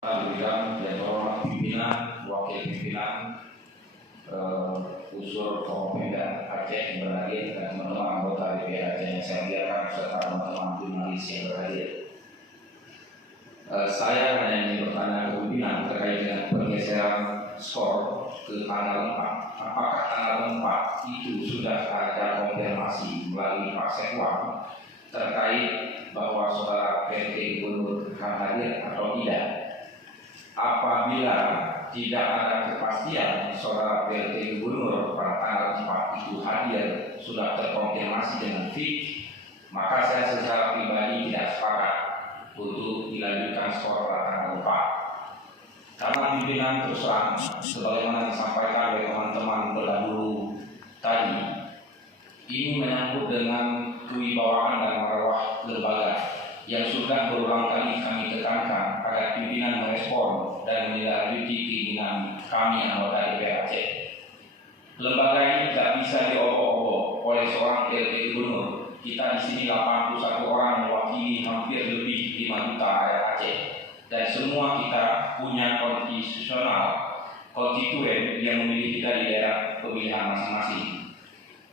Bidang dan orang pimpinan, wakil pimpinan unsur Forkopimda Aceh yang berhadir dan teman-teman anggota DPR Aceh yang saya muliakan serta teman-teman jurnalis yang berhadir. Saya hanya ingin bertanya ke pimpinan terkait dengan pergeseran skor ke tanggal 4. Apakah tanggal 4 itu sudah ada konfirmasi melalui Pak Sekwan terkait bahwa saudara PLT Gubernur akan hadir atau tidak? Apabila tidak ada kepastian saudara PLT Gubernur pada tanggal 4 itu hadir sudah terkonfirmasi dengan fix, maka saya secara pribadi tidak sepakat untuk dilanjutkan skor pada tanggal 4. Karena pimpinan terus terang sebagaimana disampaikan oleh teman-teman terdahulu tadi, ini menyangkut dengan kewibawaan dan marwah lembaga yang sudah berulang kali kami tekankan agar pimpinan merespon dan menindaklanjuti keinginan kami anggota DPR Aceh. Lembaga ini tidak bisa diobok-obok oleh seorang PLT Gubernur. Kita di sini 81 orang mewakili hampir lebih 5 juta rakyat Aceh, dan semua kita punya konstituen yang memilih kita di daerah pemilihan masing-masing.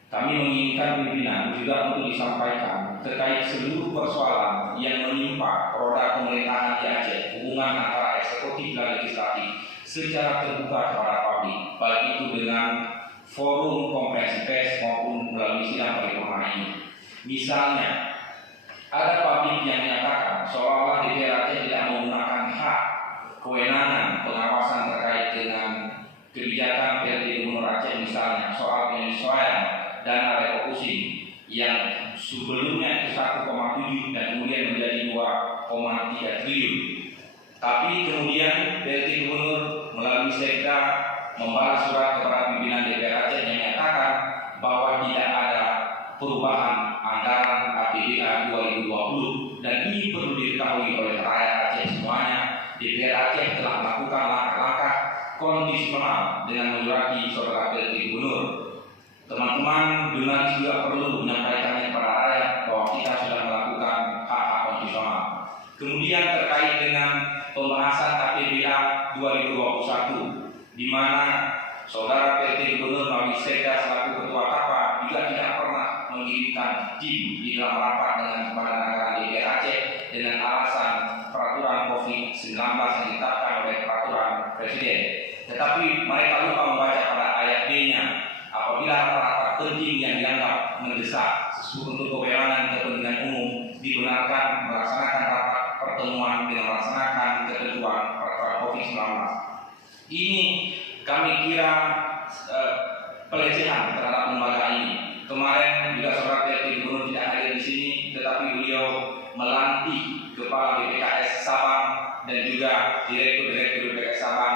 Kami menginginkan pimpinan juga untuk disampaikan terkait seluruh persoalan yang menimpa roda pemerintahan di Aceh, hubungan antara eksekutif dan legislatif secara terbuka kepada publik, baik itu dengan forum konferensi pers maupun melalui sidang paripurna ini. Misalnya, ada publik yang menyatakan seolah-olah DPR Aceh tidak menggunakan hak kewenangan pengawasan terkait dengan kebijakan PLT Gubernur Aceh, misalnya soal penyesuaian dana refocusing yang sebelumnya itu 1,7 dan kemudian menjadi 2,3 triliun. Tapi kemudian PLT Gubernur melalui Sekda membalas surat kepada pimpinan DPR Aceh yang menyatakan bahwa tidak ada perubahan anggaran APBD 2020, dan ini perlu diketahui oleh rakyat Aceh semuanya. DPR Aceh telah melakukan langkah-langkah kondisional dengan menyurati saudara PLT Gubernur. Teman-teman jurnalis juga perlu menyampaikannya kepada rakyat bahwa kita sudah melakukan hak-hak konstitusional. Kemudian terkait dengan pembahasan APBD 2021, di mana saudara PLT Gubernur melalui Sekda selaku ketua KAPA juga tidak pernah mengirimkan tim di dalam rapat dengan Badan Anggaran DPR Aceh dengan alasan peraturan COVID-19 yang ditetapkan oleh peraturan Presiden. Tetapi mereka lupa membaca pada ayat B-nya. Apabila rapat penting yang dianggap mendesak untuk kewenangan kepentingan umum dibenarkan melaksanakan rapat pertemuan dengan melaksanakan ketentuan peraturan COVID-19. Ini kami kira pelecehan terhadap lembaga ini. Kemarin juga saudara PLT Gubernur tidak hadir di sini, tetapi beliau melantik kepala BPKS Sabang dan juga direktur BPKS Sabang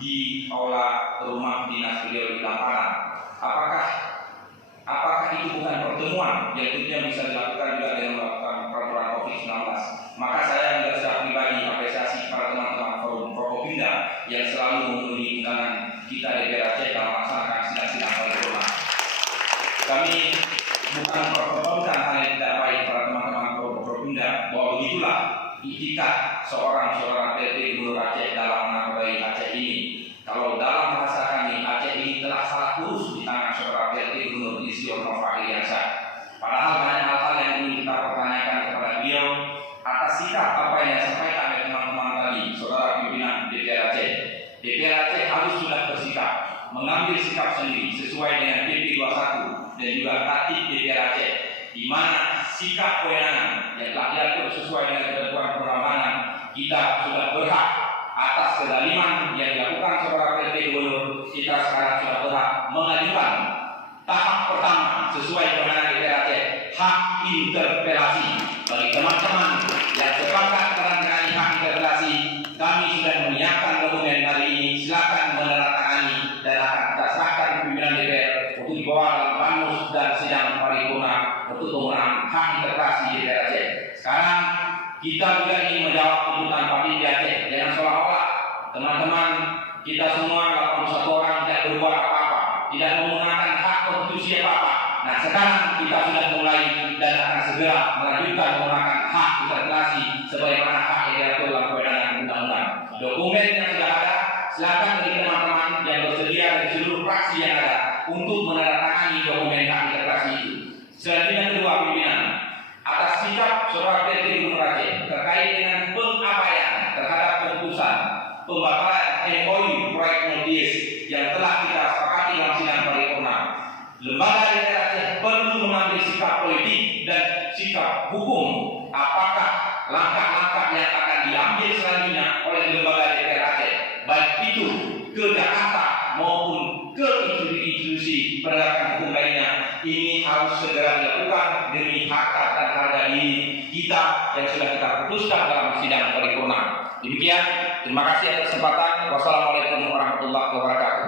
di aula rumah dinas beliau di Lamparan. Apakah itu bukan pertemuan yang tentunya bisa dilakukan juga dengan melakukan peraturan COVID-19? Maka saya juga secara pribadi apresiasi para teman-teman forum Forkopimda yang selalu memenuhi undangan kita DPR Aceh dalam melaksanakan sidang-sidang paripurna. Kami bukan mempertontonkan hal yang tidak baik para teman-teman forum Forkopimda, bahwa begitulah itikat seorang PLT Gubernur Aceh dalam menangani Aceh ini. Kalau dalam bahasa kami, Aceh ini telah salah urus di tangan saudara PLT Gubernur Istior Nova Iriansyah. Padahal banyak hal-hal yang ingin kita pertanyakan kepada beliau atas sikap apa yang disampaikan oleh teman-teman tadi, saudara pimpinan DPR Aceh. DPR Aceh harus sudah bersikap, mengambil sikap sendiri sesuai dengan PP 21 dan juga Tatip DPR Aceh, di mana sikap kewenangan yang telah diatur sesuai dengan ketentuan perundang-undangan, kita sudah berhak atas kezaliman yang dilakukan saudara PLT Gubernur. Kita sekarang sudah berhak mengajukan tahap pertama sesuai kewenangan DPR Aceh, hak interpelasi. Bagi teman-teman yang sepakat mengenai hak interpelasi, kami sudah menyiapkan dokumen hari ini. Silakan menandatangani dan akan kita serahkan ke pimpinan DPR untuk dibawa dalam panmus dan sidang paripurna untuk penggunaan hak interpelasi di DPR Aceh. Sekarang kita juga ingin menjawab tuntutan publik di Aceh. Jangan seolah-olah teman-teman kita semua 81 orang tidak berbuat apa-apa, tidak menggunakan hak konstitusi apa-apa. Nah, sekarang kita sudah mulai dan akan segera melanjutkan menggunakan hak interpelasi sebagaimana hak yang diatur dalam kewenangan undang-undang. dokumen yang sudah ada, silakan bagi teman-teman yang bersedia dari seluruh fraksi yang ada untuk menandatangani dokumen hak interpelasi itu. Selanjutnya kedua pimpinan, atas sikap Saudara PT Gubernur Aceh terkait dengan pengabaian terhadap keputusan pembatalan MOU proyek Multies yang telah kita sepakati dalam sidang paripurna, lembaga DPR Aceh perlu mengambil sikap politik dan sikap hukum apakah langkah-langkah yang akan diambil selanjutnya oleh lembaga DPR Aceh, baik itu ke Jakarta maupun ke institusi penegakan hukum lainnya, ini harus segera dilakukan demi harkat dan harga diri kita yang sudah kita putuskan dalam sidang paripurna. Demikian, terima kasih atas kesempatan. Wassalamualaikum warahmatullahi wabarakatuh.